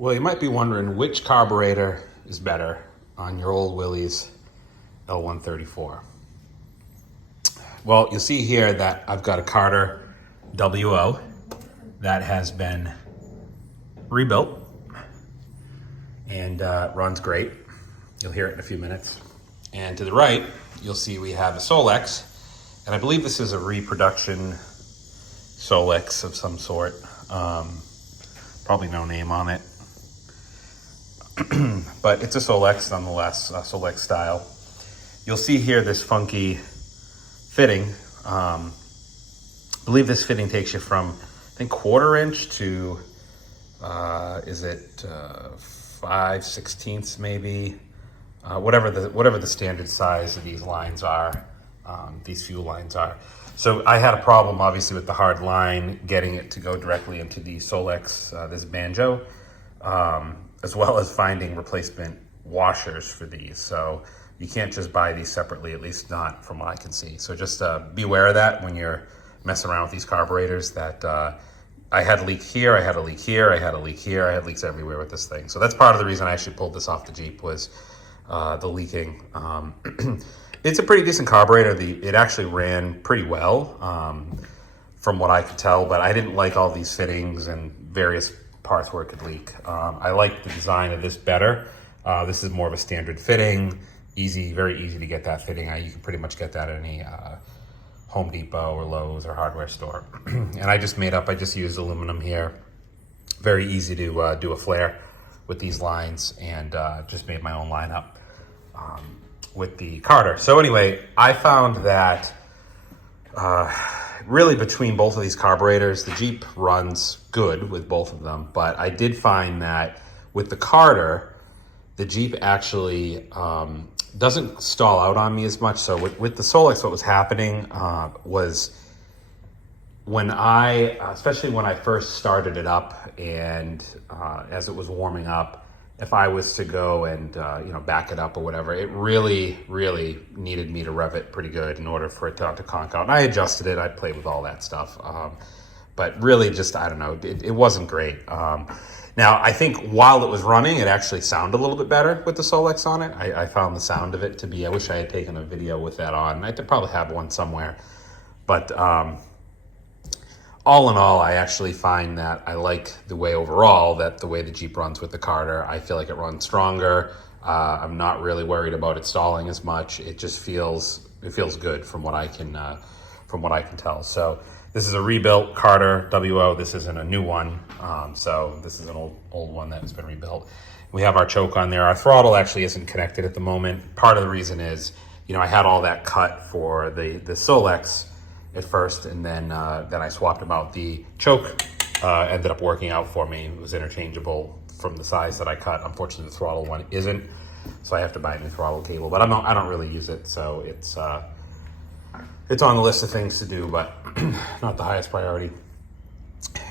Well, you might be wondering which carburetor is better on your old Willys L134. Well, you'll see here that I've got a Carter WO that has been rebuilt and runs great. You'll hear it in a few minutes. And to the right, you'll see we have a Solex, and I believe this is a reproduction Solex of some sort. Probably no name on it. But it's a Solex nonetheless, Solex style. You'll see here this funky fitting. I believe this fitting takes you from, I think, 1/4 inch to, is it 5/16 maybe? Whatever the standard size of these lines are, these fuel lines are. So I had a problem, obviously, with the hard line, getting it to go directly into the Solex, this banjo, as well as finding replacement washers for these. So you can't just buy these separately, at least not from what I can see. So just be aware of that when you're messing around with these carburetors, that I had a leak here, I had a leak here, I had a leak here, I had leaks everywhere with this thing. So that's part of the reason I actually pulled this off the Jeep, was the leaking. It's a pretty decent carburetor. It actually ran pretty well from what I could tell, but I didn't like all these fittings and various parts where it could leak. I like the design of this better. This is more of a standard fitting, very easy to get that fitting. You can pretty much get that at any Home Depot or Lowe's or hardware store. And I just used aluminum here. Very easy to do a flare with these lines, and just made my own lineup with the Carter. So anyway, I found that really between both of these carburetors, the Jeep runs good with both of them, but I did find that with the Carter, the Jeep actually doesn't stall out on me as much. So with the Solex, what was happening was especially when I first started it up, and as it was warming up, if I was to go and back it up or whatever, it really needed me to rev it pretty good in order for it not to conk out. And I adjusted it, I played with all that stuff, but really just, I don't know, it wasn't great. Now, I think while it was running, it actually sounded a little bit better with the Solex on it. I found the sound of it to be, I wish I had taken a video with that on. I could probably have one somewhere. But all in all, I actually find that I like the way the Jeep runs with the Carter. I feel like it runs stronger. I'm not really worried about it stalling as much. It just feels good from what I can tell. So this is a rebuilt Carter WO. This isn't a new one. So this is an old one that has been rebuilt. We have our choke on there. Our throttle actually isn't connected at the moment. Part of the reason is, I had all that cut for the Solex at first, and then I swapped them out. The choke ended up working out for me. It was interchangeable from the size that I cut. Unfortunately, the throttle one isn't, so I have to buy a new throttle cable. But I don't really use it, so it's on the list of things to do, but not the highest priority.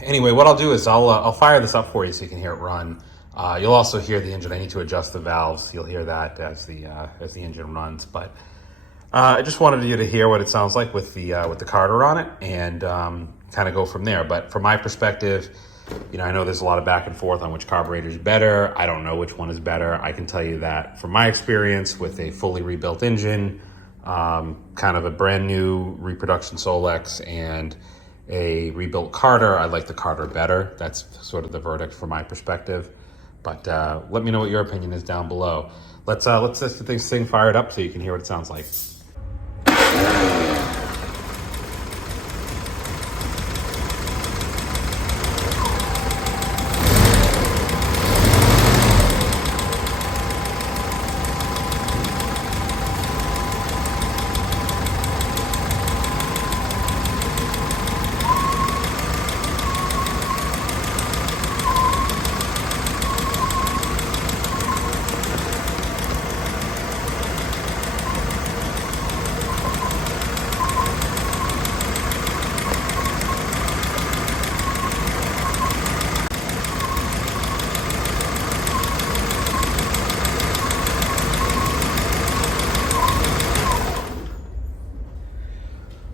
Anyway, what I'll do is I'll fire this up for you so you can hear it run. You'll also hear the engine. I need to adjust the valves. You'll hear that as the engine runs, but. I just wanted you to hear what it sounds like with the Carter on it, and kind of go from there. But from my perspective, I know there's a lot of back and forth on which carburetor is better. I don't know which one is better. I can tell you that from my experience with a fully rebuilt engine, kind of a brand new reproduction Solex, and a rebuilt Carter, I like the Carter better. That's sort of the verdict from my perspective. But let me know what your opinion is down below. Let's get this thing fired up so you can hear what it sounds like.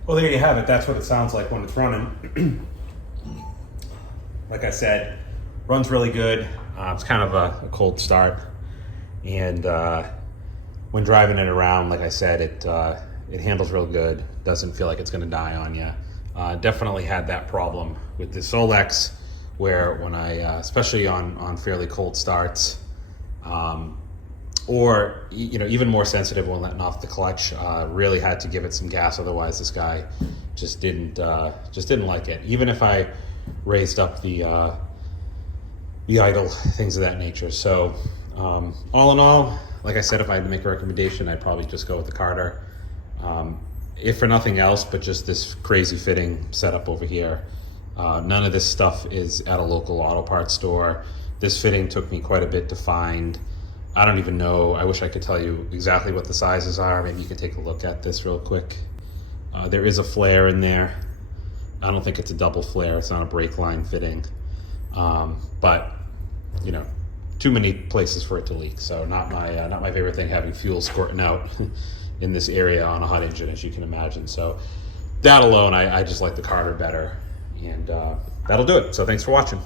Well, there you have it. That's what it sounds like when it's running. Like I said, runs really good. It's kind of a cold start, and when driving it around, like I said, it handles real good. Doesn't feel like it's going to die on you. Definitely had that problem with the Solex, where when I, especially on fairly cold starts, or even more sensitive when letting off the clutch, really had to give it some gas. Otherwise, this guy just didn't like it. Even if I raised up the idle, things of that nature. So all in all, like I said, if I had to make a recommendation, I'd probably just go with the Carter. If for nothing else, but just this crazy fitting setup over here. None of this stuff is at a local auto parts store. This fitting took me quite a bit to find. I don't even know. I wish I could tell you exactly what the sizes are. Maybe you could take a look at this real quick. There is a flare in there. I don't think it's a double flare. It's not a brake line fitting. But too many places for it to leak. So not my favorite thing, having fuel squirting out in this area on a hot engine, as you can imagine. So that alone, I just like the Carter better. And that'll do it. So thanks for watching.